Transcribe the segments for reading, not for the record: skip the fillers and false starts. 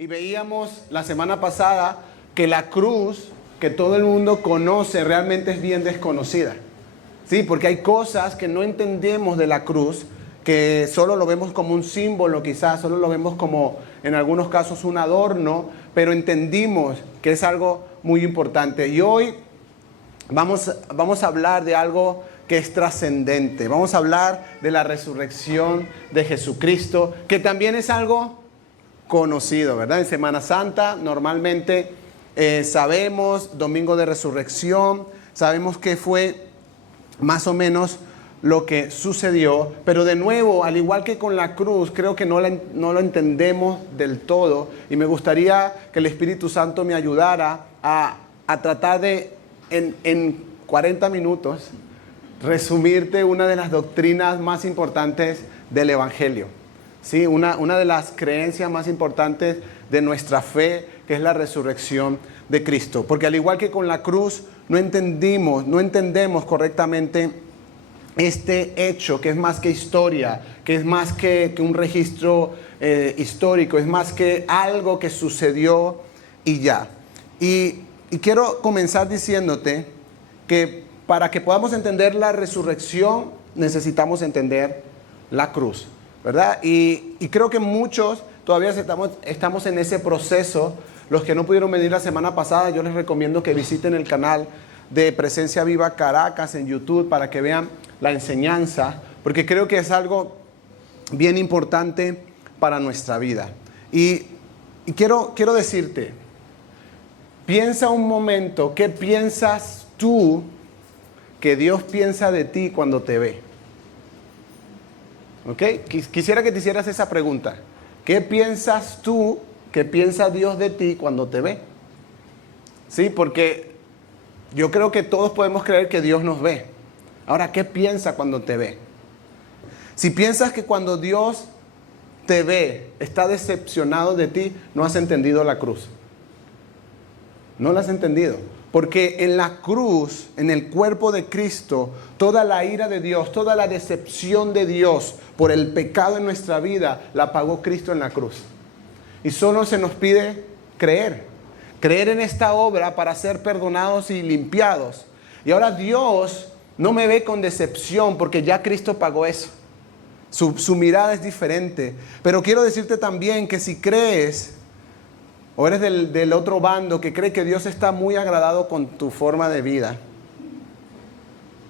Y veíamos la semana pasada que la cruz que todo el mundo conoce realmente es bien desconocida. Sí, porque hay cosas que no entendemos de la cruz, que solo lo vemos como un símbolo, quizás solo lo vemos como en algunos casos un adorno, pero entendimos que es algo muy importante. Y hoy vamos a hablar de algo que es trascendente. Vamos a hablar de la resurrección de Jesucristo, que también es algo conocido, ¿verdad? En Semana Santa normalmente sabemos, Domingo de Resurrección, sabemos que fue más o menos lo que sucedió, pero de nuevo, al igual que con la cruz, creo que no lo entendemos del todo, y me gustaría que el Espíritu Santo me ayudara a tratar de, en 40 minutos, resumirte una de las doctrinas más importantes del Evangelio. Sí, una de las creencias más importantes de nuestra fe, que es la resurrección de Cristo. Porque al igual que con la cruz, no entendemos correctamente este hecho, que es más que historia, que es más que un registro histórico, es más que algo que sucedió y ya. Y quiero comenzar diciéndote que para que podamos entender la resurrección, necesitamos entender la cruz, ¿verdad? Y creo que muchos todavía estamos en ese proceso. Los que no pudieron venir la semana pasada, yo les recomiendo que visiten el canal de Presencia Viva Caracas en YouTube para que vean la enseñanza, porque creo que es algo bien importante para nuestra vida. Y quiero decirte, piensa un momento, ¿qué piensas tú que Dios piensa de ti cuando te ve? ¿Ok? Quisiera que te hicieras esa pregunta. ¿Qué piensas tú que piensa Dios de ti cuando te ve? Sí, porque yo creo que todos podemos creer que Dios nos ve. Ahora, ¿qué piensa cuando te ve? Si piensas que cuando Dios te ve, está decepcionado de ti, no has entendido la cruz. No la has entendido. Porque en la cruz, en el cuerpo de Cristo, toda la ira de Dios, toda la decepción de Dios por el pecado en nuestra vida, la pagó Cristo en la cruz. Y solo se nos pide creer en esta obra para ser perdonados y limpiados. Y ahora Dios no me ve con decepción porque ya Cristo pagó eso. Su mirada es diferente. Pero quiero decirte también que si crees, o eres del otro bando que cree que Dios está muy agradado con tu forma de vida,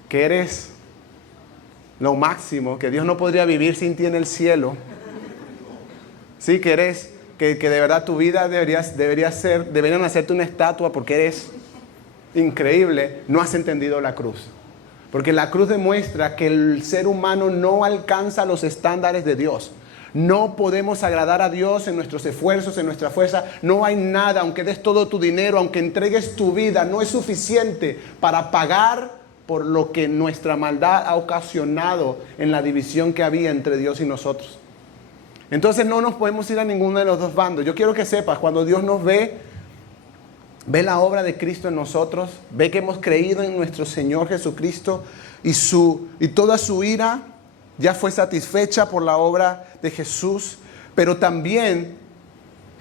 que eres lo máximo, que Dios no podría vivir sin ti en el cielo, sí, que de verdad tu vida deberían hacerte una estatua porque eres increíble, no has entendido la cruz. Porque la cruz demuestra que el ser humano no alcanza los estándares de Dios. No podemos agradar a Dios en nuestros esfuerzos, en nuestra fuerza. No hay nada, aunque des todo tu dinero, aunque entregues tu vida, no es suficiente para pagar por lo que nuestra maldad ha ocasionado en la división que había entre Dios y nosotros. Entonces no nos podemos ir a ninguno de los dos bandos. Yo quiero que sepas, cuando Dios nos ve la obra de Cristo en nosotros, ve que hemos creído en nuestro Señor Jesucristo y toda su ira ya fue satisfecha por la obra de Jesús, pero también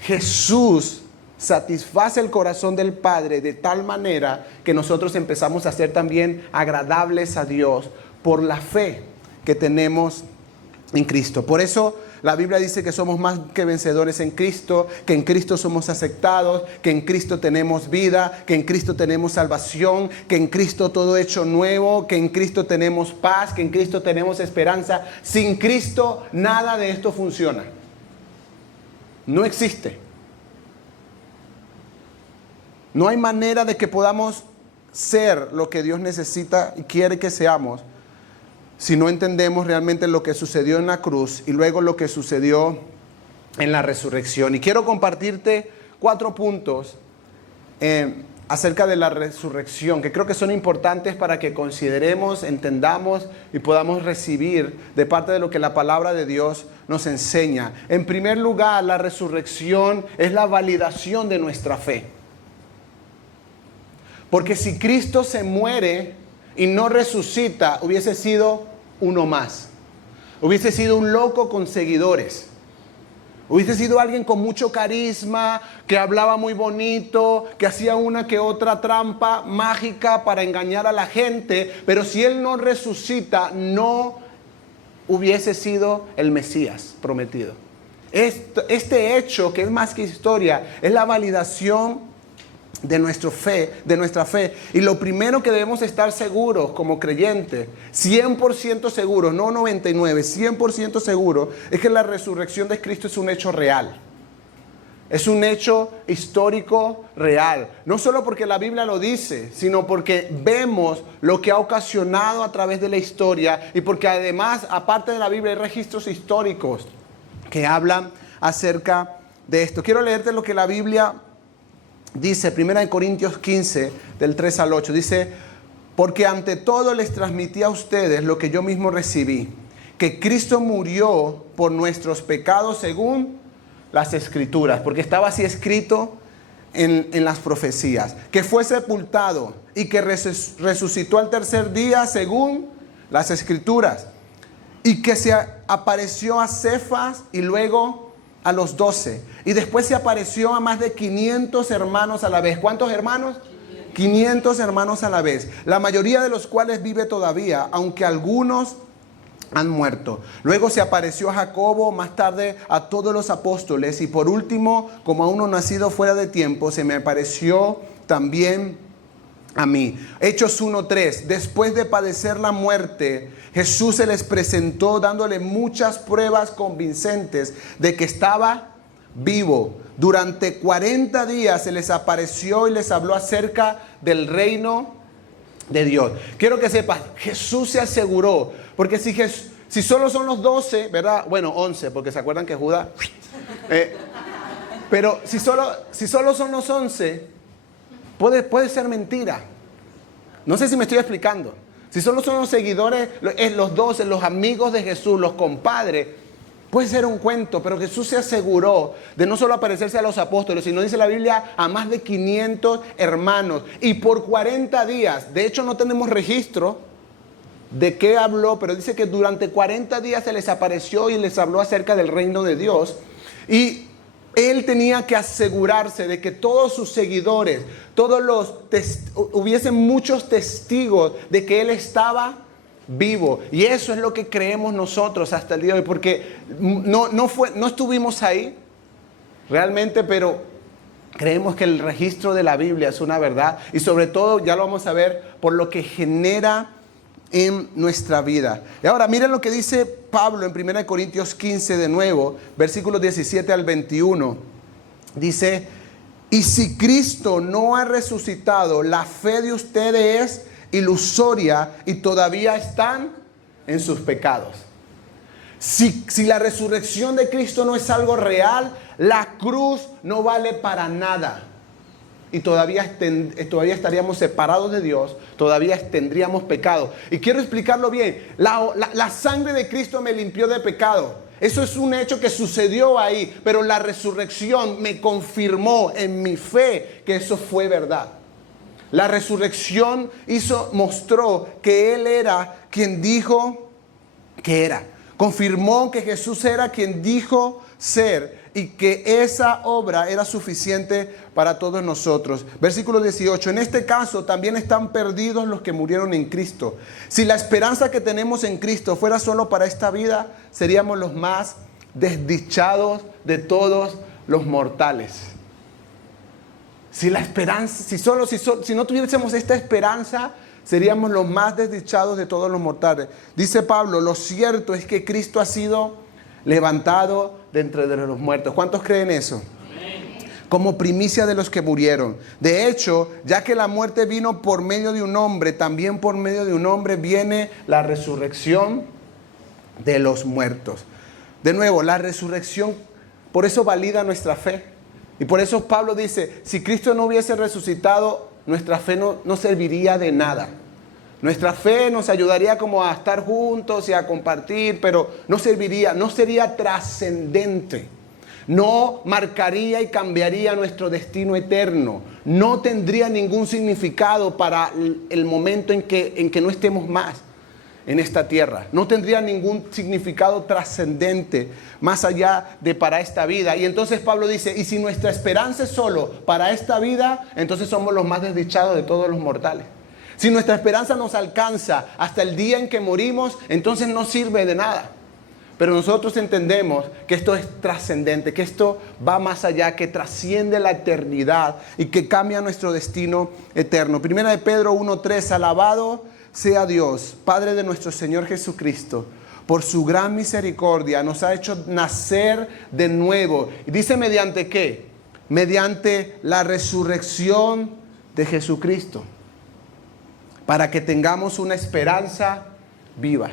Jesús satisface el corazón del Padre de tal manera que nosotros empezamos a ser también agradables a Dios por la fe que tenemos en Cristo. Por eso la Biblia dice que somos más que vencedores en Cristo, que en Cristo somos aceptados, que en Cristo tenemos vida, que en Cristo tenemos salvación, que en Cristo todo hecho nuevo, que en Cristo tenemos paz, que en Cristo tenemos esperanza. Sin Cristo nada de esto funciona. No existe. No hay manera de que podamos ser lo que Dios necesita y quiere que seamos si no entendemos realmente lo que sucedió en la cruz y luego lo que sucedió en la resurrección. Y quiero compartirte 4 puntos acerca de la resurrección, que creo que son importantes para que consideremos, entendamos y podamos recibir de parte de lo que la palabra de Dios nos enseña. En primer lugar, la resurrección es la validación de nuestra fe. Porque si Cristo se muere y no resucita, hubiese sido uno más. Hubiese sido un loco con seguidores. Hubiese sido alguien con mucho carisma, que hablaba muy bonito, que hacía una que otra trampa mágica para engañar a la gente, pero si Él no resucita, no hubiese sido el Mesías prometido. Este hecho, que es más que historia, es la validación de nuestra fe. Y lo primero que debemos estar seguros como creyentes, 100% seguros, no 99, 100% seguros, es que la resurrección de Cristo es un hecho real. Es un hecho histórico real. No solo porque la Biblia lo dice, sino porque vemos lo que ha ocasionado a través de la historia, y porque además, aparte de la Biblia, hay registros históricos que hablan acerca de esto. Quiero leerte lo que la Biblia dice, 1 Corintios 15, del 3 al 8. Dice: porque ante todo les transmití a ustedes lo que yo mismo recibí, que Cristo murió por nuestros pecados según las Escrituras, porque estaba así escrito en las profecías, que fue sepultado y que resucitó al tercer día según las Escrituras, y que se apareció a Cefas y luego a los 12, y después se apareció a más de 500 hermanos a la vez. ¿Cuántos hermanos? 500 hermanos a la vez, la mayoría de los cuales vive todavía, aunque algunos han muerto. Luego se apareció a Jacobo, más tarde a todos los apóstoles, y por último, como a uno nacido fuera de tiempo, se me apareció también a mí. Hechos 1:3. Después de padecer la muerte, Jesús se les presentó dándole muchas pruebas convincentes de que estaba vivo. Durante 40 días se les apareció y les habló acerca del reino de Dios. Quiero que sepas, Jesús se aseguró, porque si solo son los 12, ¿verdad? Bueno, 11, porque se acuerdan que Judas... pero si solo son los 11, puede ser mentira. No sé si me estoy explicando. Si solo son los seguidores, los 12, los amigos de Jesús, los compadres, puede ser un cuento, pero Jesús se aseguró de no solo aparecerse a los apóstoles, sino, dice la Biblia, a más de 500 hermanos. Y por 40 días, de hecho no tenemos registro de qué habló, pero dice que durante 40 días se les apareció y les habló acerca del reino de Dios. Y Él tenía que asegurarse de que todos sus seguidores, hubiesen muchos testigos de que Él estaba vivo. Y eso es lo que creemos nosotros hasta el día de hoy, porque no estuvimos ahí realmente, pero creemos que el registro de la Biblia es una verdad, y sobre todo, ya lo vamos a ver, por lo que genera en nuestra vida. Y ahora miren lo que dice Pablo en 1 Corintios 15 de nuevo, versículos 17 al 21. Dice: y si Cristo no ha resucitado, la fe de ustedes es ilusoria y todavía están en sus pecados. Si la resurrección de Cristo no es algo real, la cruz no vale para nada. Y todavía estaríamos separados de Dios, todavía tendríamos pecado. Y quiero explicarlo bien. La sangre de Cristo me limpió de pecado. Eso es un hecho que sucedió ahí, pero la resurrección me confirmó en mi fe que eso fue verdad. La resurrección mostró que Él era quien dijo que era. Confirmó que Jesús era quien dijo ser, y que esa obra era suficiente para todos nosotros. Versículo 18. En este caso también están perdidos los que murieron en Cristo. Si la esperanza que tenemos en Cristo fuera solo para esta vida, seríamos los más desdichados de todos los mortales. Si no tuviésemos esta esperanza, seríamos los más desdichados de todos los mortales. Dice Pablo: lo cierto es que Cristo ha sido levantado de entre los muertos. ¿Cuántos creen eso? Amén. Como primicia de los que murieron. De hecho, ya que la muerte vino por medio de un hombre, también por medio de un hombre viene la resurrección de los muertos. De nuevo, la resurrección, por eso valida nuestra fe. Y por eso Pablo dice: si Cristo no hubiese resucitado, nuestra fe no serviría de nada. Nuestra fe nos ayudaría como a estar juntos y a compartir, pero no sería trascendente. No marcaría y cambiaría nuestro destino eterno. No tendría ningún significado para el momento en que no estemos más. en esta tierra. No tendría ningún significado trascendente más allá de para esta vida. Y entonces Pablo dice, y si nuestra esperanza es solo para esta vida, entonces somos los más desdichados de todos los mortales. Si nuestra esperanza nos alcanza hasta el día en que morimos, entonces no sirve de nada. Pero nosotros entendemos que esto es trascendente, que esto va más allá, que trasciende la eternidad y que cambia nuestro destino eterno. Primera de Pedro 1:3, alabado sea Dios, Padre de nuestro Señor Jesucristo, por su gran misericordia nos ha hecho nacer de nuevo. Y dice, ¿mediante qué? Mediante la resurrección de Jesucristo, para que tengamos una esperanza viva.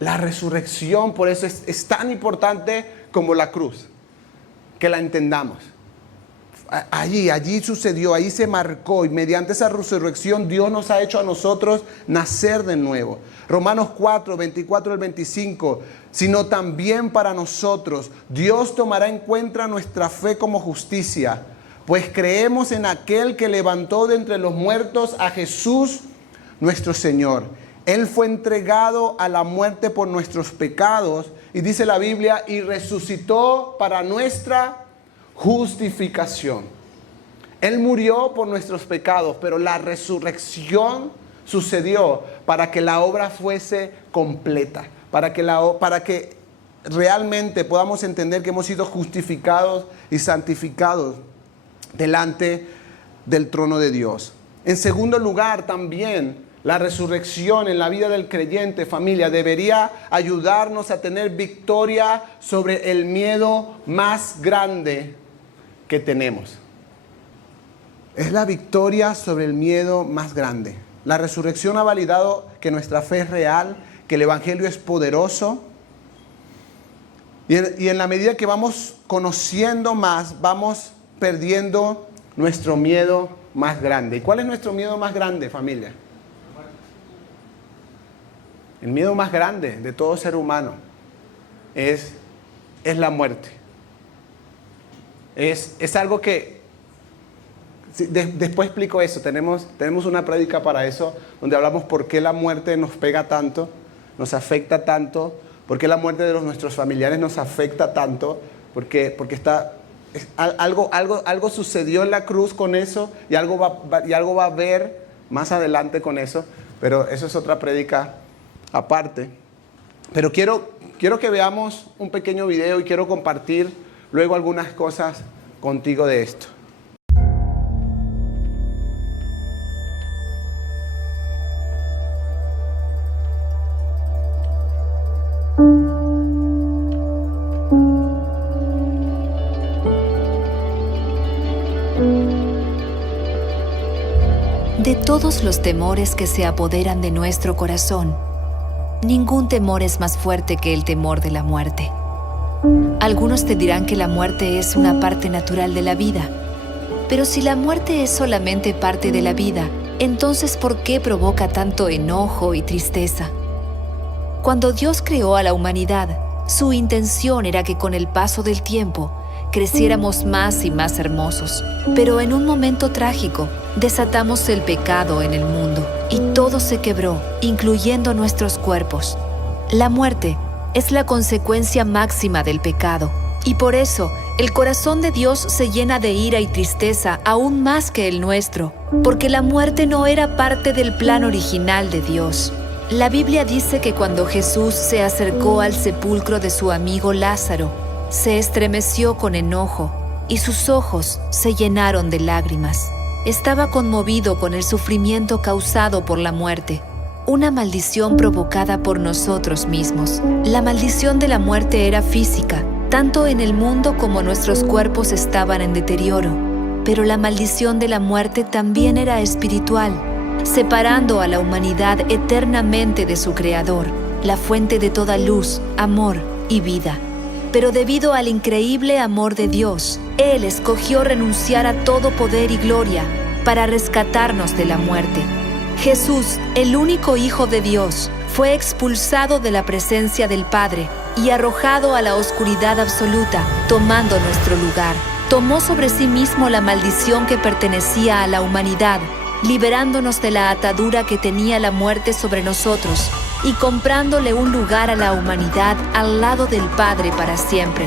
La resurrección, por eso es tan importante como la cruz, que la entendamos. Allí sucedió, ahí se marcó, y mediante esa resurrección Dios nos ha hecho a nosotros nacer de nuevo. Romanos 4, 24 al 25, sino también para nosotros Dios tomará en cuenta nuestra fe como justicia, pues creemos en aquel que levantó de entre los muertos a Jesús nuestro Señor. Él fue entregado a la muerte por nuestros pecados, y dice la Biblia, y resucitó para nuestra justificación. Él murió por nuestros pecados, pero la resurrección sucedió para que la obra fuese completa, para que realmente podamos entender que hemos sido justificados y santificados delante del trono de Dios. En segundo lugar, también la resurrección en la vida del creyente, familia, debería ayudarnos a tener victoria sobre el miedo más grande que tenemos. Es la victoria sobre el miedo más grande. La resurrección ha validado que nuestra fe es real, que el Evangelio es poderoso. Y en la medida que vamos conociendo más, vamos perdiendo nuestro miedo más grande. ¿Y cuál es nuestro miedo más grande, familia? El miedo más grande de todo ser humano es la muerte. Es algo que, después explico eso, tenemos una prédica para eso, donde hablamos por qué la muerte nos pega tanto, nos afecta tanto, por qué la muerte de nuestros familiares nos afecta tanto, porque algo sucedió en la cruz con eso, y algo va a haber más adelante con eso, pero eso es otra prédica aparte. Pero quiero que veamos un pequeño video y quiero compartir luego algunas cosas contigo de esto. De todos los temores que se apoderan de nuestro corazón, ningún temor es más fuerte que el temor de la muerte. Algunos te dirán que la muerte es una parte natural de la vida. Pero si la muerte es solamente parte de la vida, entonces ¿por qué provoca tanto enojo y tristeza? Cuando Dios creó a la humanidad, su intención era que con el paso del tiempo creciéramos más y más hermosos. Pero en un momento trágico, desatamos el pecado en el mundo y todo se quebró, incluyendo nuestros cuerpos. La muerte es la consecuencia máxima del pecado, y por eso el corazón de Dios se llena de ira y tristeza aún más que el nuestro, porque la muerte no era parte del plan original de Dios. La Biblia dice que cuando Jesús se acercó al sepulcro de su amigo Lázaro, se estremeció con enojo y sus ojos se llenaron de lágrimas. Estaba conmovido con el sufrimiento causado por la muerte, una maldición provocada por nosotros mismos. La maldición de la muerte era física, tanto en el mundo como nuestros cuerpos estaban en deterioro. Pero la maldición de la muerte también era espiritual, separando a la humanidad eternamente de su Creador, la fuente de toda luz, amor y vida. Pero debido al increíble amor de Dios, Él escogió renunciar a todo poder y gloria para rescatarnos de la muerte. Jesús, el único Hijo de Dios, fue expulsado de la presencia del Padre y arrojado a la oscuridad absoluta, tomando nuestro lugar. Tomó sobre sí mismo la maldición que pertenecía a la humanidad, liberándonos de la atadura que tenía la muerte sobre nosotros y comprándole un lugar a la humanidad al lado del Padre para siempre.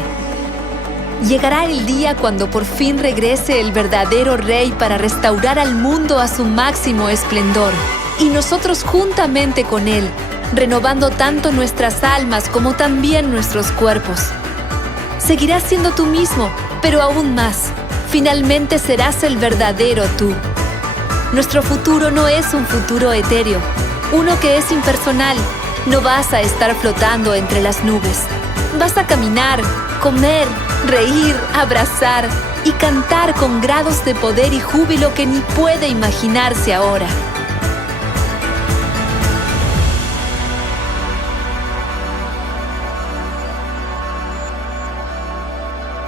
Llegará el día cuando por fin regrese el verdadero Rey para restaurar al mundo a su máximo esplendor, y nosotros juntamente con Él, renovando tanto nuestras almas como también nuestros cuerpos. Seguirás siendo tú mismo, pero aún más. Finalmente serás el verdadero tú. Nuestro futuro no es un futuro etéreo, uno que es impersonal. No vas a estar flotando entre las nubes. Vas a caminar, comer, reír, abrazar y cantar con grados de poder y júbilo que ni puede imaginarse ahora.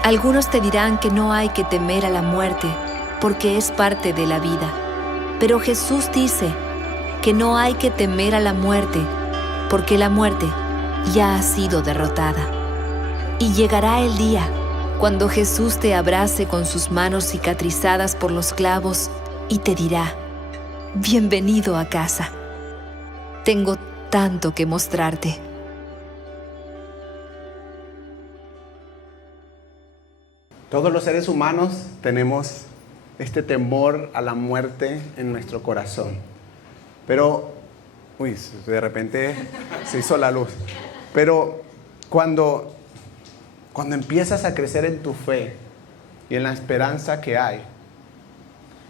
Algunos te dirán que no hay que temer a la muerte, porque es parte de la vida. Pero Jesús dice que no hay que temer a la muerte, porque la muerte ya ha sido derrotada. Y llegará el día cuando Jesús te abrace con sus manos cicatrizadas por los clavos y te dirá: bienvenido a casa. Tengo tanto que mostrarte. Todos los seres humanos tenemos este temor a la muerte en nuestro corazón. Pero, de repente se hizo la luz. Pero cuando empiezas a crecer en tu fe y en la esperanza que hay,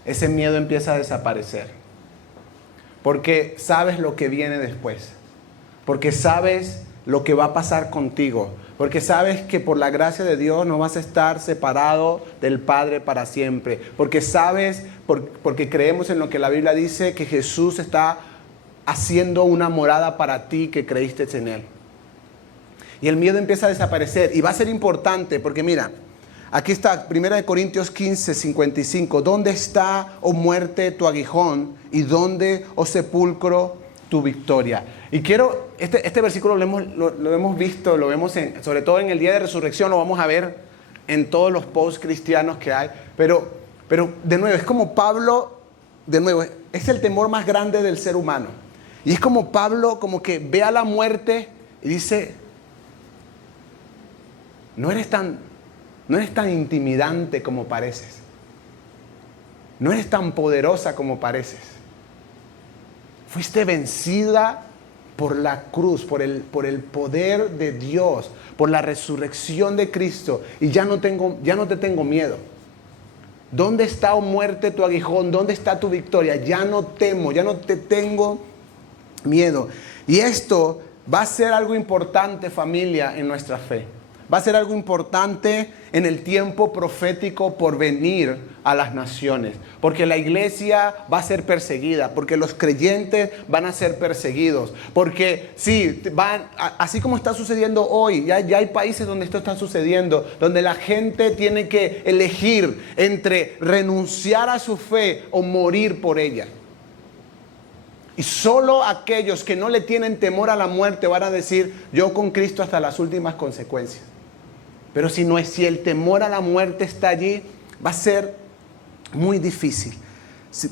ese miedo empieza a desaparecer. Porque sabes lo que viene después. Porque sabes lo que va a pasar contigo. Porque sabes que por la gracia de Dios no vas a estar separado del Padre para siempre. Porque sabes, porque creemos en lo que la Biblia dice, que Jesús está haciendo una morada para ti que creíste en Él. Y el miedo empieza a desaparecer. Y va a ser importante porque mira, aquí está 1 Corintios 15, 55. ¿Dónde está, oh muerte, tu aguijón? ¿Y dónde, oh sepulcro, tu victoria? Y quiero, este versículo lo hemos visto, lo vemos sobre todo en el día de resurrección, lo vamos a ver en todos los posts cristianos que hay. Pero de nuevo, es como Pablo, es el temor más grande del ser humano. Y es como Pablo, como que ve a la muerte y dice: no eres tan intimidante como pareces. No eres tan poderosa como pareces. Fuiste vencida por la cruz, por el poder de Dios, por la resurrección de Cristo. Y ya no te tengo miedo. ¿Dónde está, oh muerte, tu aguijón? ¿Dónde está tu victoria? Ya no temo, ya no te tengo miedo. Y esto va a ser algo importante, familia, en nuestra fe. Va a ser algo importante en el tiempo profético por venir a las naciones. Porque la iglesia va a ser perseguida. Porque los creyentes van a ser perseguidos. Porque sí, así como está sucediendo hoy, ya hay países donde esto está sucediendo. Donde la gente tiene que elegir entre renunciar a su fe o morir por ella. Y solo aquellos que no le tienen temor a la muerte van a decir: yo con Cristo hasta las últimas consecuencias. Pero si el temor a la muerte está allí, va a ser muy difícil.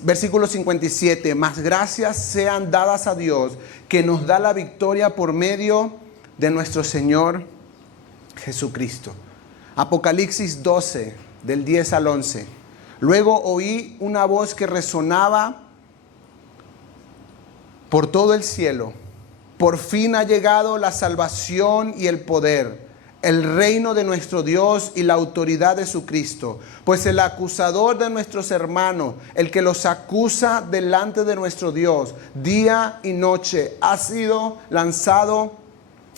Versículo 57, mas gracias sean dadas a Dios, que nos da la victoria por medio de nuestro Señor Jesucristo. Apocalipsis 12, del 10 al 11. Luego oí una voz que resonaba por todo el cielo: por fin ha llegado la salvación y el poder, el reino de nuestro Dios y la autoridad de su Cristo. Pues el acusador de nuestros hermanos, el que los acusa delante de nuestro Dios día y noche, ha sido lanzado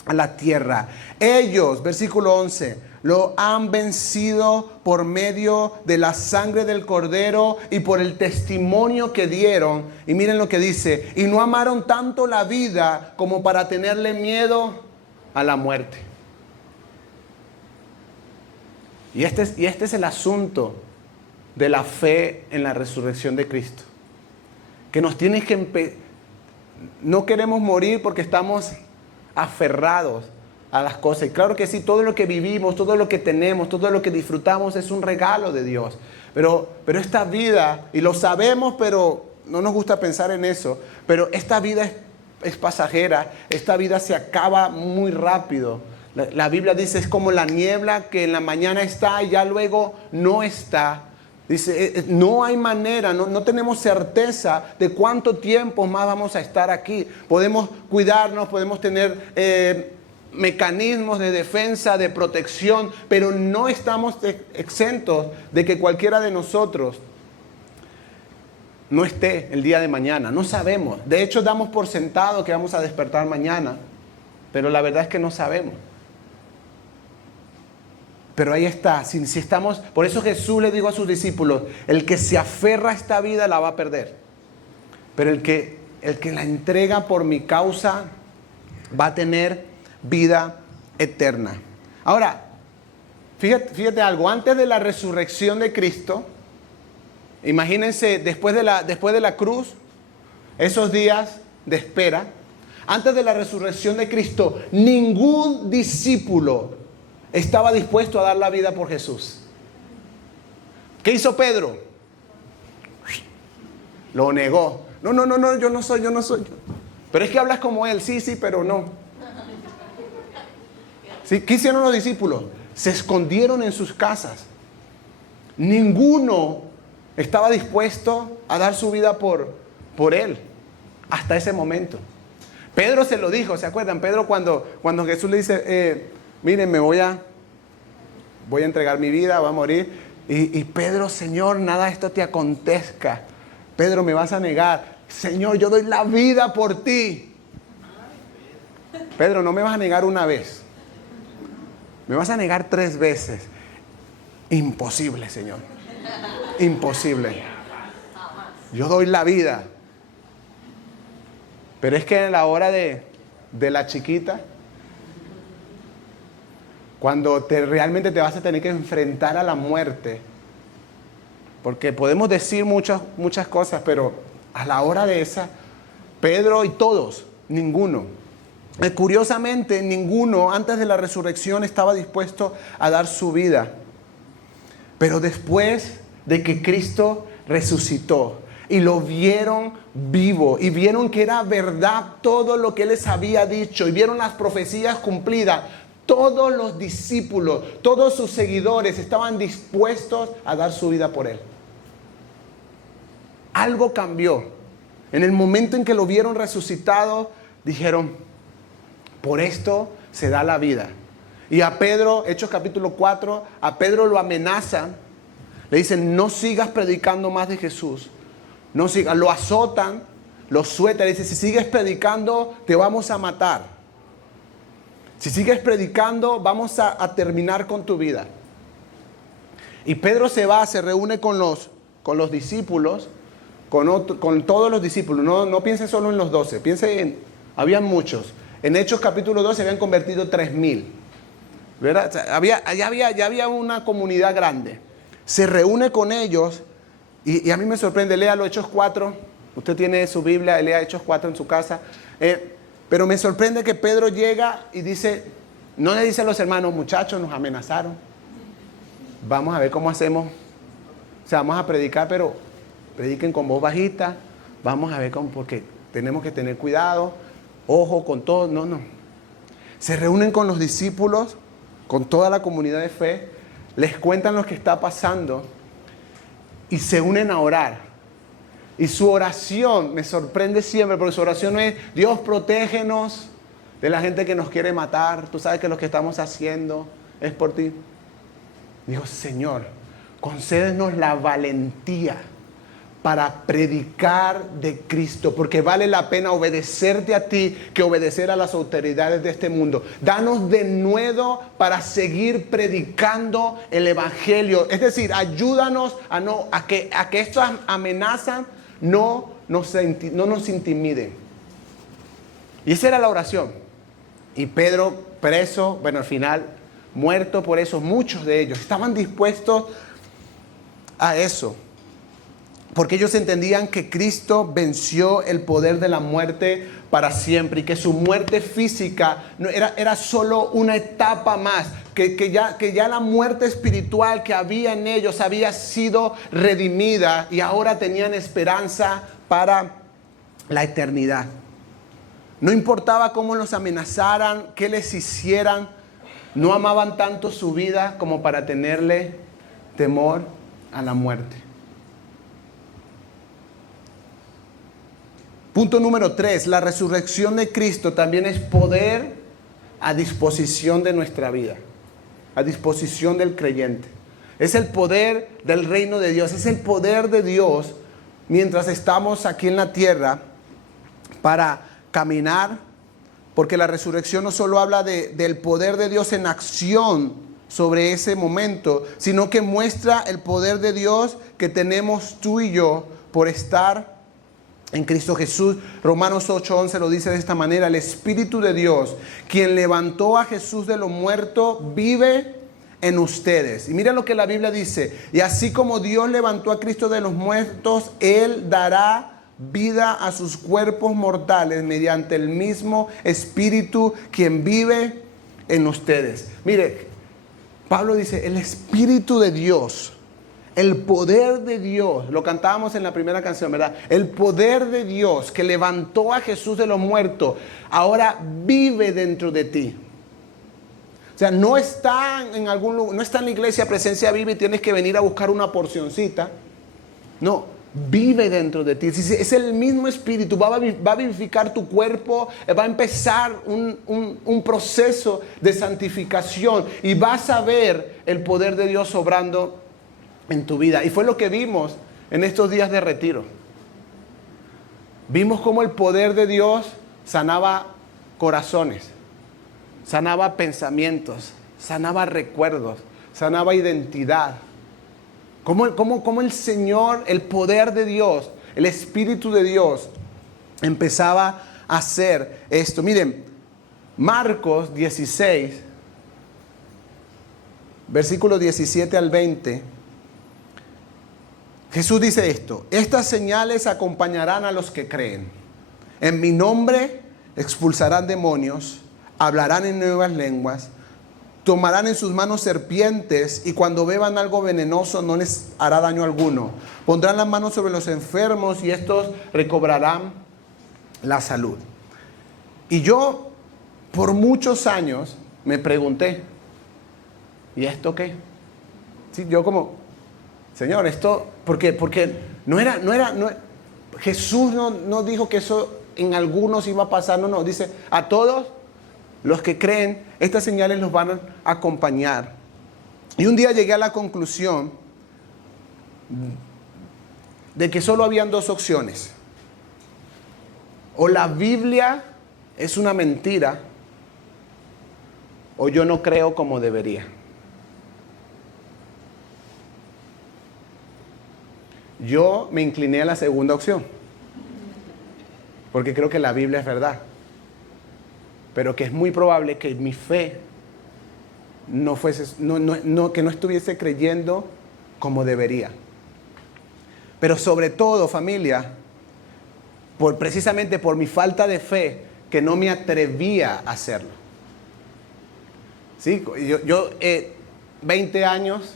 a la tierra. Ellos, versículo 11, lo han vencido por medio de la sangre del Cordero y por el testimonio que dieron. Y miren lo que dice: y no amaron tanto la vida como para tenerle miedo a la muerte. Y este es el asunto de la fe en la resurrección de Cristo. Que nos tiene que no queremos morir porque estamos aferrados a las cosas. Y claro que sí, todo lo que vivimos, todo lo que tenemos, todo lo que disfrutamos es un regalo de Dios. Pero esta vida, y lo sabemos, pero no nos gusta pensar en eso, pero esta vida es pasajera, esta vida se acaba muy rápido. La Biblia dice, es como la niebla que en la mañana está y ya luego no está. Dice, no hay manera, no tenemos certeza de cuánto tiempo más vamos a estar aquí. Podemos cuidarnos, podemos tener mecanismos de defensa, de protección, pero no estamos exentos de que cualquiera de nosotros no esté el día de mañana. No sabemos. De hecho, damos por sentado que vamos a despertar mañana, pero la verdad es que no sabemos. Pero ahí está, si estamos, por eso Jesús le dijo a sus discípulos, el que se aferra a esta vida la va a perder. Pero el que la entrega por mi causa va a tener vida eterna. Ahora, fíjate algo, antes de la resurrección de Cristo, imagínense después de la cruz, esos días de espera, antes de la resurrección de Cristo, ningún discípulo estaba dispuesto a dar la vida por Jesús. ¿Qué hizo Pedro? Lo negó. No, yo no soy. Pero es que hablas como él, sí, pero no. ¿Sí? ¿Qué hicieron los discípulos? Se escondieron en sus casas. Ninguno estaba dispuesto a dar su vida por él hasta ese momento. Pedro se lo dijo, ¿se acuerdan? Pedro cuando Jesús le dice, miren, me voy a entregar mi vida, voy a morir. Y Pedro, Señor, nada de esto te acontezca. Pedro, me vas a negar. Señor, yo doy la vida por ti. Pedro, no me vas a negar una vez. Me vas a negar 3 veces. Imposible, Señor. Imposible. Yo doy la vida. Pero es que en la hora de la chiquita, cuando realmente te vas a tener que enfrentar a la muerte, porque podemos decir muchas cosas, pero a la hora de esa, Pedro y todos, ninguno. Curiosamente, ninguno antes de la resurrección estaba dispuesto a dar su vida. Pero después de que Cristo resucitó y lo vieron vivo y vieron que era verdad todo lo que Él les había dicho y vieron las profecías cumplidas, todos los discípulos, todos sus seguidores estaban dispuestos a dar su vida por Él. Algo cambió. En el momento en que lo vieron resucitado, dijeron, por esto se da la vida. Y a Pedro, Hechos capítulo 4, a Pedro lo amenazan. Le dicen, no sigas predicando más de Jesús. No sigas. Lo azotan, lo sueltan. Le dicen, si sigues predicando, te vamos a matar. Si sigues predicando, vamos a terminar con tu vida. Y Pedro se reúne con los discípulos, con todos los discípulos. No piense solo en los 12, piense habían muchos. En Hechos capítulo 2 se habían convertido 3,000. ¿Verdad? O sea, ya había una comunidad grande. Se reúne con ellos y a mí me sorprende. Léalo, Hechos 4. Usted tiene su Biblia, lea Hechos 4 en su casa. Pero me sorprende que Pedro llega y dice, no le dice a los hermanos, muchachos, nos amenazaron. Vamos a ver cómo hacemos. O sea, vamos a predicar, pero prediquen con voz bajita. Vamos a ver cómo, porque tenemos que tener cuidado. Ojo con todo. No. Se reúnen con los discípulos, con toda la comunidad de fe. Les cuentan lo que está pasando y se unen a orar. Y su oración me sorprende siempre, porque su oración no es, Dios, protégenos de la gente que nos quiere matar. Tú sabes que lo que estamos haciendo es por ti. Dijo, Señor, concédenos la valentía para predicar de Cristo, porque vale la pena obedecerte a ti que obedecer a las autoridades de este mundo. Danos denuedo para seguir predicando el Evangelio. Es decir, ayúdanos a que estas amenazas no nos intimiden. Y esa era la oración. Y Pedro, preso, bueno, al final, muerto por eso, muchos de ellos estaban dispuestos a eso. Porque ellos entendían que Cristo venció el poder de la muerte para siempre y que su muerte física era solo una etapa más, que ya la muerte espiritual que había en ellos había sido redimida y ahora tenían esperanza para la eternidad. No importaba cómo los amenazaran, qué les hicieran, no amaban tanto su vida como para tenerle temor a la muerte. Punto número 3, la resurrección de Cristo también es poder a disposición de nuestra vida, a disposición del creyente. Es el poder del reino de Dios, es el poder de Dios mientras estamos aquí en la tierra para caminar, porque la resurrección no solo habla del poder de Dios en acción sobre ese momento, sino que muestra el poder de Dios que tenemos tú y yo por estar en Cristo Jesús. Romanos 8:11 lo dice de esta manera: el Espíritu de Dios, quien levantó a Jesús de los muertos, vive en ustedes. Y mira lo que la Biblia dice: y así como Dios levantó a Cristo de los muertos, Él dará vida a sus cuerpos mortales mediante el mismo Espíritu quien vive en ustedes. Mire, Pablo dice, el Espíritu de Dios, el poder de Dios, lo cantábamos en la primera canción, ¿verdad? El poder de Dios que levantó a Jesús de los muertos, ahora vive dentro de ti. O sea, no está en algún lugar, no está en la iglesia presencia viva y tienes que venir a buscar una porcioncita. No, vive dentro de ti. Es el mismo Espíritu, va a vivificar tu cuerpo, va a empezar un proceso de santificación y vas a ver el poder de Dios obrando en tu vida. Y fue lo que vimos en estos días de retiro. Vimos cómo el poder de Dios sanaba corazones, sanaba pensamientos, sanaba recuerdos, sanaba identidad. Cómo el Señor, el poder de Dios, el Espíritu de Dios empezaba a hacer esto. Miren, Marcos 16, versículos 17 al 20. Jesús dice esto: estas señales acompañarán a los que creen. En mi nombre expulsarán demonios, hablarán en nuevas lenguas, tomarán en sus manos serpientes y cuando beban algo venenoso no les hará daño alguno. Pondrán las manos sobre los enfermos y estos recobrarán la salud. Y yo por muchos años me pregunté, ¿y esto qué? Sí, yo como, Señor, esto, ¿por qué? Porque Jesús no dijo que eso en algunos iba a pasar, no, dice a todos los que creen, estas señales los van a acompañar. Y un día llegué a la conclusión de que solo habían dos opciones. O la Biblia es una mentira, o yo no creo como debería. Yo me incliné a la segunda opción, porque creo que la Biblia es verdad, pero que es muy probable que mi fe que no estuviese creyendo como debería. Pero sobre todo, familia, precisamente por mi falta de fe, que no me atrevía a hacerlo. ¿Sí? Yo 20 años,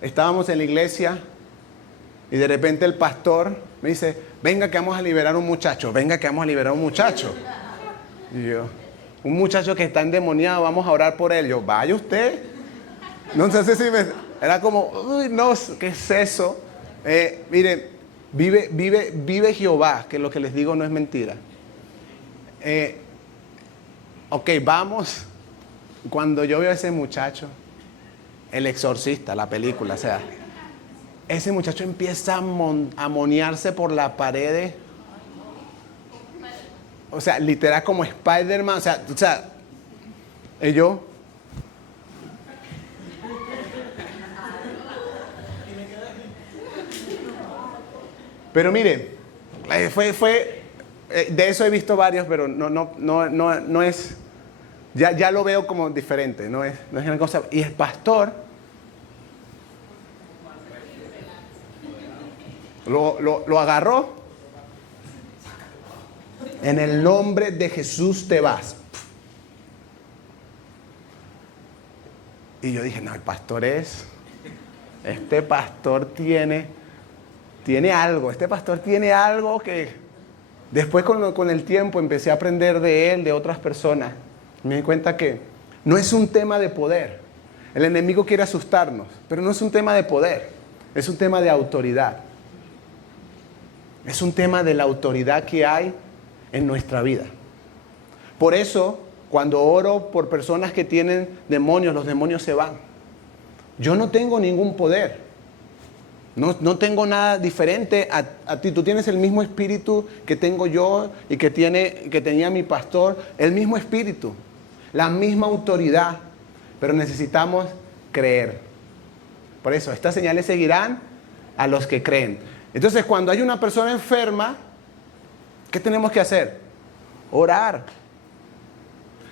estábamos en la iglesia y de repente el pastor me dice, venga que vamos a liberar a un muchacho, venga que vamos a liberar a un muchacho. Y yo, un muchacho que está endemoniado, vamos a orar por él. Yo, vaya usted. No sé si era como, uy, no, ¿qué es eso? Mire, vive Jehová, que lo que les digo no es mentira. Ok, vamos. Cuando yo veo a ese muchacho, El Exorcista, la película, o sea, ese muchacho empieza a monearse por la pared. O sea, literal como Spider-Man. O sea, y yo. Pero mire, de eso he visto varios, pero no es, ya lo veo como diferente, no es una cosa. Y el pastor lo agarró. En el nombre de Jesús te vas. Y yo dije, no, este pastor tiene tiene algo, este pastor tiene algo que después con el tiempo empecé a aprender de él, de otras personas. Me di cuenta que no es un tema de poder. El enemigo quiere asustarnos, pero no es un tema de poder, es un tema de autoridad. Es un tema de la autoridad que hay en nuestra vida. Por eso, cuando oro por personas que tienen demonios, los demonios se van. Yo no tengo ningún poder. No tengo nada diferente a ti. Tú tienes el mismo espíritu que tengo yo y que tenía mi pastor. El mismo espíritu, la misma autoridad. Pero necesitamos creer. Por eso, estas señales seguirán a los que creen. Entonces, cuando hay una persona enferma, ¿qué tenemos que hacer? Orar.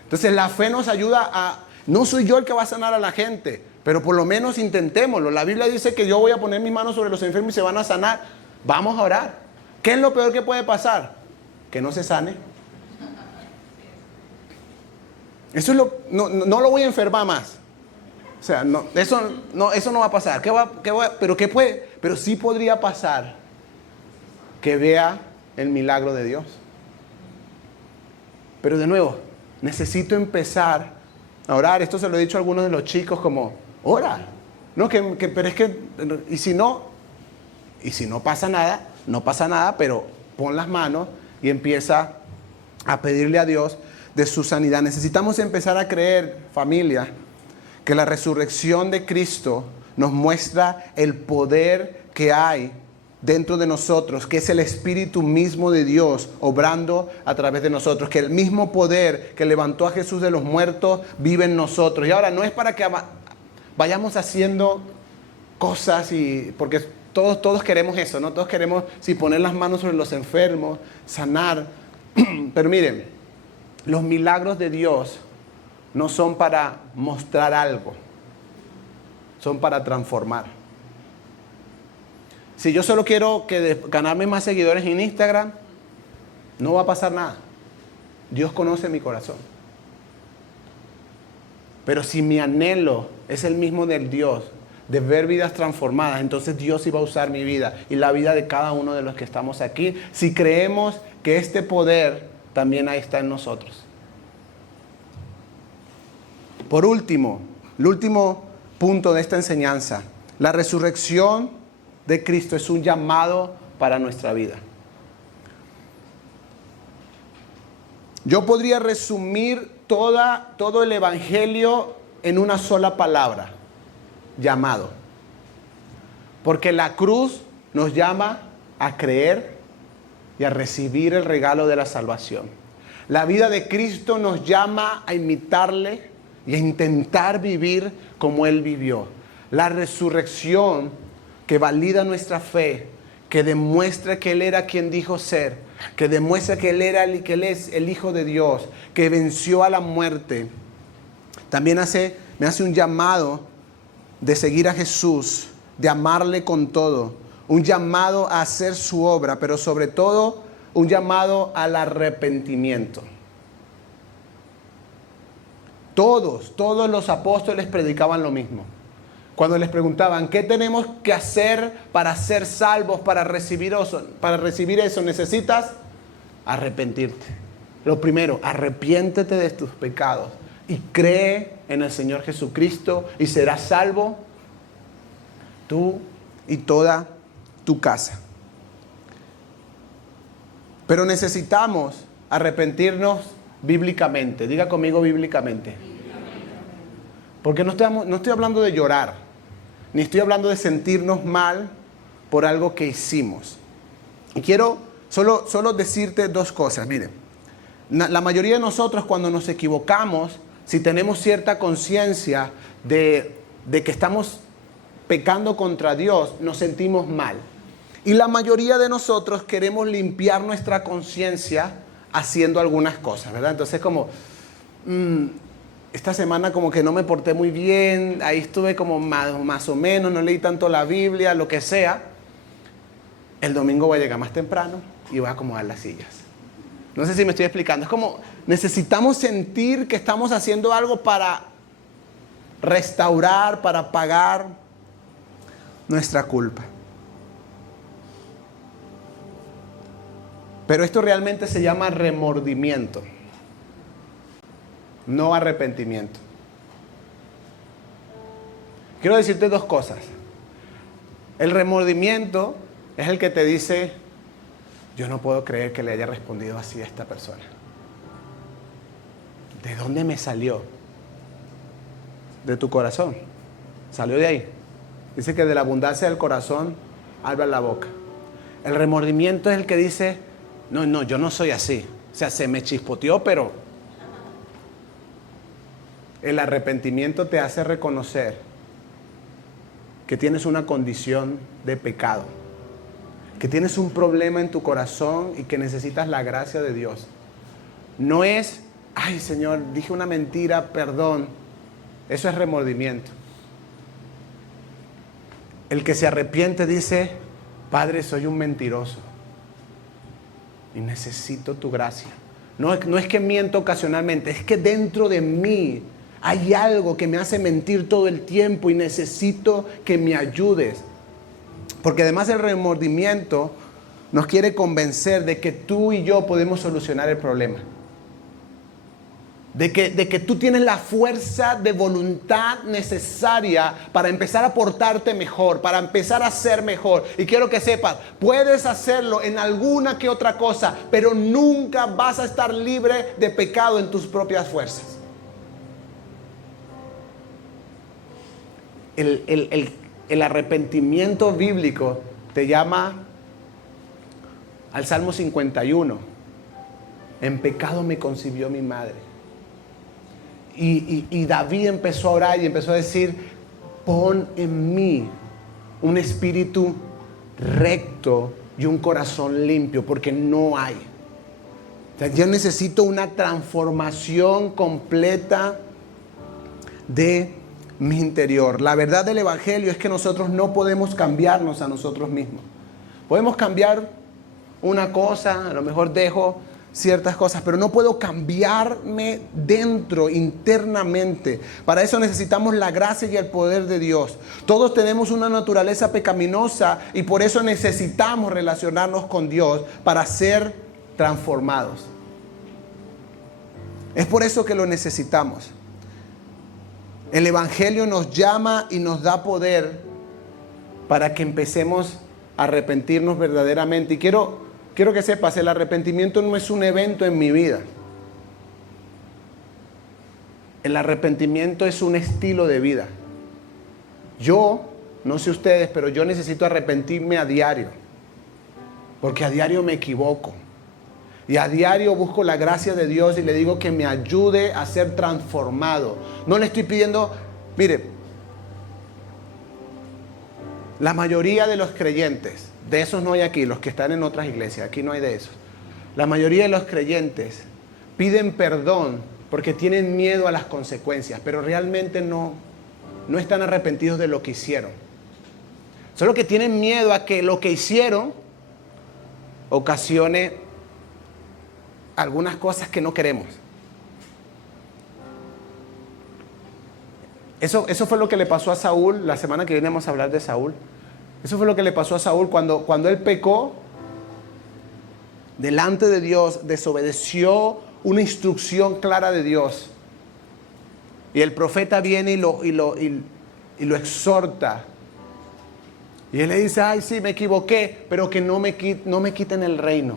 Entonces, la fe nos ayuda a... No soy yo el que va a sanar a la gente, pero por lo menos intentémoslo. La Biblia dice que yo voy a poner mis manos sobre los enfermos y se van a sanar. Vamos a orar. ¿Qué es lo peor que puede pasar? Que no se sane. Eso es no lo voy a enfermar más. O sea, eso no va a pasar. Pero sí podría pasar que vea el milagro de Dios. Pero de nuevo, necesito empezar a orar. Esto se lo he dicho a algunos de los chicos como, ora. No, pero es que, y si no pasa nada, no pasa nada, pero pon las manos y empieza a pedirle a Dios de su sanidad. Necesitamos empezar a creer, familia, que la resurrección de Cristo nos muestra el poder que hay dentro de nosotros, que es el Espíritu mismo de Dios obrando a través de nosotros, que el mismo poder que levantó a Jesús de los muertos vive en nosotros. Y ahora no es para que vayamos haciendo cosas porque todos queremos eso, ¿no? Todos queremos poner las manos sobre los enfermos, sanar. Pero miren, los milagros de Dios no son para mostrar algo, son para transformar. Si yo solo quiero ganarme más seguidores en Instagram, no va a pasar nada. Dios conoce mi corazón. Pero si mi anhelo es el mismo del Dios, de ver vidas transformadas, entonces Dios iba a usar mi vida y la vida de cada uno de los que estamos aquí, si creemos que este poder también ahí está en nosotros. Por último, el último punto de esta enseñanza, la resurrección de Cristo es un llamado para nuestra vida. Yo podría resumir todo el evangelio en una sola palabra: llamado. Porque la cruz nos llama a creer y a recibir el regalo de la salvación. La vida de Cristo nos llama a imitarle y a intentar vivir como Él vivió. La resurrección que valida nuestra fe, que demuestra que Él era quien dijo ser, que demuestra que Él es el Hijo de Dios, que venció a la muerte, también me hace un llamado de seguir a Jesús, de amarle con todo, un llamado a hacer su obra, pero sobre todo un llamado al arrepentimiento. Todos los apóstoles predicaban lo mismo. Cuando les preguntaban, ¿qué tenemos que hacer para ser salvos, para recibir eso? Necesitas arrepentirte. Lo primero, arrepiéntete de tus pecados y cree en el Señor Jesucristo y serás salvo tú y toda tu casa. Pero necesitamos arrepentirnos bíblicamente. Diga conmigo bíblicamente. Porque no estoy hablando de llorar, ni estoy hablando de sentirnos mal por algo que hicimos. Y quiero solo decirte dos cosas. Miren, la mayoría de nosotros cuando nos equivocamos, si tenemos cierta conciencia de que estamos pecando contra Dios, nos sentimos mal. Y la mayoría de nosotros queremos limpiar nuestra conciencia haciendo algunas cosas, ¿verdad? Entonces como, esta semana como que no me porté muy bien, ahí estuve como más o menos, no leí tanto la Biblia, lo que sea. El domingo voy a llegar más temprano y voy a acomodar las sillas. No sé si me estoy explicando. Es como necesitamos sentir que estamos haciendo algo para restaurar, para pagar nuestra culpa. Pero esto realmente se llama remordimiento, no arrepentimiento. Quiero decirte dos cosas. El remordimiento es el que te dice, yo no puedo creer que le haya respondido así a esta persona. ¿De dónde me salió? De tu corazón. Salió de ahí. Dice que de la abundancia del corazón habla la boca. El remordimiento es el que dice, no, yo no soy así. O sea, se me chispoteó, pero el arrepentimiento te hace reconocer que tienes una condición de pecado, que tienes un problema en tu corazón y que necesitas la gracia de Dios. No es, ay Señor, dije una mentira, perdón. Eso es remordimiento. El que se arrepiente dice, Padre, soy un mentiroso y necesito tu gracia. No es que miento ocasionalmente, es que dentro de mí hay algo que me hace mentir todo el tiempo y necesito que me ayudes. Porque además el remordimiento nos quiere convencer de que tú y yo podemos solucionar el problema. De que tú tienes la fuerza de voluntad necesaria para empezar a portarte mejor, para empezar a ser mejor. Y quiero que sepas, puedes hacerlo en alguna que otra cosa, pero nunca vas a estar libre de pecado en tus propias fuerzas. El arrepentimiento bíblico te llama al Salmo 51. En pecado me concibió mi madre. Y David empezó a orar y empezó a decir, pon en mí un espíritu recto y un corazón limpio, porque no hay. O sea, yo necesito una transformación completa de mi interior. La verdad del Evangelio es que nosotros no podemos cambiarnos a nosotros mismos. Podemos cambiar una cosa, a lo mejor dejo ciertas cosas, pero no puedo cambiarme dentro, internamente. Para eso necesitamos la gracia y el poder de Dios. Todos tenemos una naturaleza pecaminosa y por eso necesitamos relacionarnos con Dios para ser transformados. Es por eso que lo necesitamos. El Evangelio nos llama y nos da poder para que empecemos a arrepentirnos verdaderamente. Y quiero que sepas, el arrepentimiento no es un evento en mi vida. El arrepentimiento es un estilo de vida. Yo, no sé ustedes, pero yo necesito arrepentirme a diario. Porque a diario me equivoco. Y a diario busco la gracia de Dios y le digo que me ayude a ser transformado. No le estoy pidiendo, mire, la mayoría de los creyentes, de esos no hay aquí, los que están en otras iglesias, aquí no hay de esos. La mayoría de los creyentes piden perdón porque tienen miedo a las consecuencias, pero realmente no están arrepentidos de lo que hicieron. Solo que tienen miedo a que lo que hicieron ocasione algunas cosas que no queremos. Eso fue lo que le pasó a Saúl. La semana que viene vamos a hablar de Saúl. Eso fue lo que le pasó a Saúl cuando él pecó delante de Dios, desobedeció una instrucción clara de Dios. Y el profeta viene y lo exhorta. Y él le dice, ay sí, me equivoqué, pero que no me quiten el reino.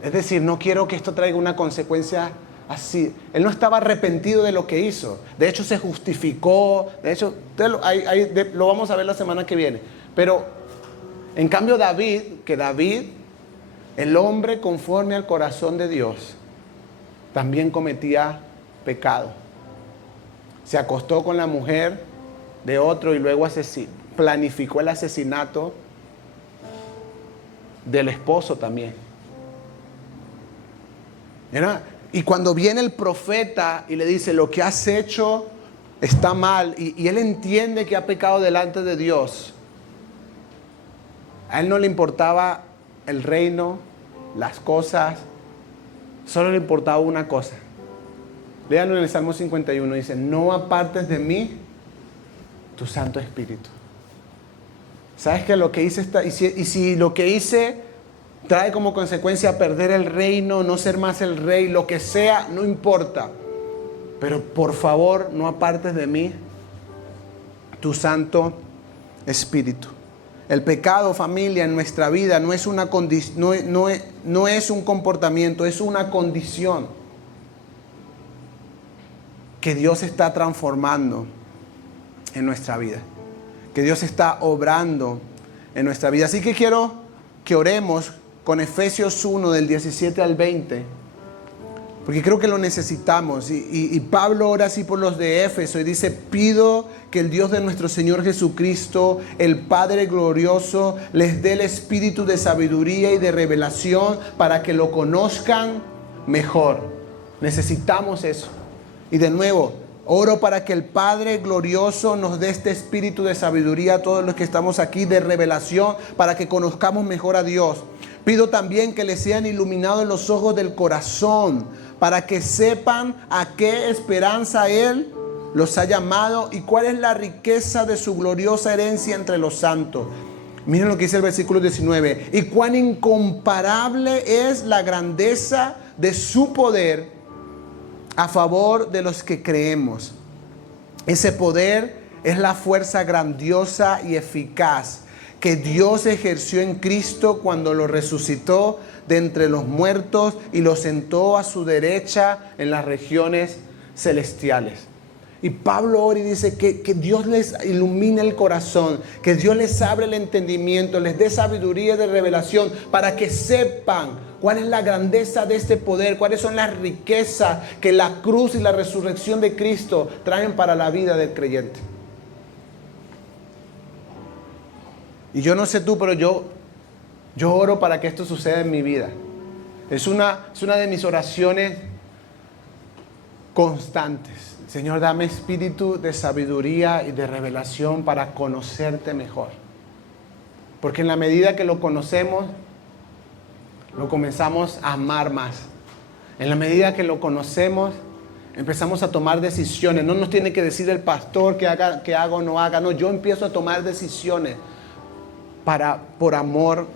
Es decir, no quiero que esto traiga una consecuencia así. Él no estaba arrepentido de lo que hizo. De hecho, se justificó. De hecho, lo vamos a ver la semana que viene. Pero, en cambio, David, el hombre conforme al corazón de Dios, también cometía pecado. Se acostó con la mujer de otro y luego planificó el asesinato del esposo también. Y cuando viene el profeta y le dice, lo que has hecho está mal, y él entiende que ha pecado delante de Dios, a él no le importaba el reino, las cosas, solo le importaba una cosa. Léanlo en el Salmo 51, dice, no apartes de mí tu Santo Espíritu. ¿Sabes que lo que hice está? Y si lo que hice trae como consecuencia perder el reino, no ser más el rey, lo que sea, no importa. Pero por favor, no apartes de mí tu Santo Espíritu. El pecado, familia, en nuestra vida no es no es un comportamiento, es una condición que Dios está transformando en nuestra vida, que Dios está obrando en nuestra vida. Así que quiero que oremos con Efesios 1 del 17 al 20, porque creo que lo necesitamos. Y Pablo ora así por los de Éfeso y dice: pido que el Dios de nuestro Señor Jesucristo, el Padre glorioso, les dé el espíritu de sabiduría y de revelación para que lo conozcan mejor. Necesitamos eso. Y de nuevo, oro para que el Padre glorioso nos dé este espíritu de sabiduría a todos los que estamos aquí, de revelación, para que conozcamos mejor a Dios. Pido también que les sean iluminados los ojos del corazón, para que sepan a qué esperanza Él los ha llamado y cuál es la riqueza de su gloriosa herencia entre los santos. Miren lo que dice el versículo 19. Y cuán incomparable es la grandeza de su poder a favor de los que creemos. Ese poder es la fuerza grandiosa y eficaz que Dios ejerció en Cristo cuando lo resucitó de entre los muertos y lo sentó a su derecha en las regiones celestiales. Y Pablo ora y dice que Dios les ilumine el corazón, que Dios les abra el entendimiento, les dé sabiduría de revelación para que sepan cuál es la grandeza de este poder, cuáles son las riquezas que la cruz y la resurrección de Cristo traen para la vida del creyente. Y yo no sé tú, pero yo oro para que esto suceda en mi vida. Es una de mis oraciones constantes. Señor, dame espíritu de sabiduría y de revelación para conocerte mejor. Porque en la medida que lo conocemos, lo comenzamos a amar más. En la medida que lo conocemos, empezamos a tomar decisiones. No nos tiene que decir el pastor que haga o no haga. No, yo empiezo a tomar decisiones por amor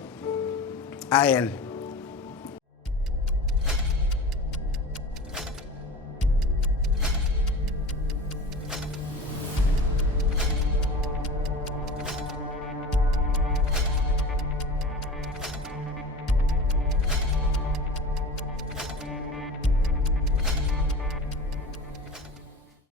a Él.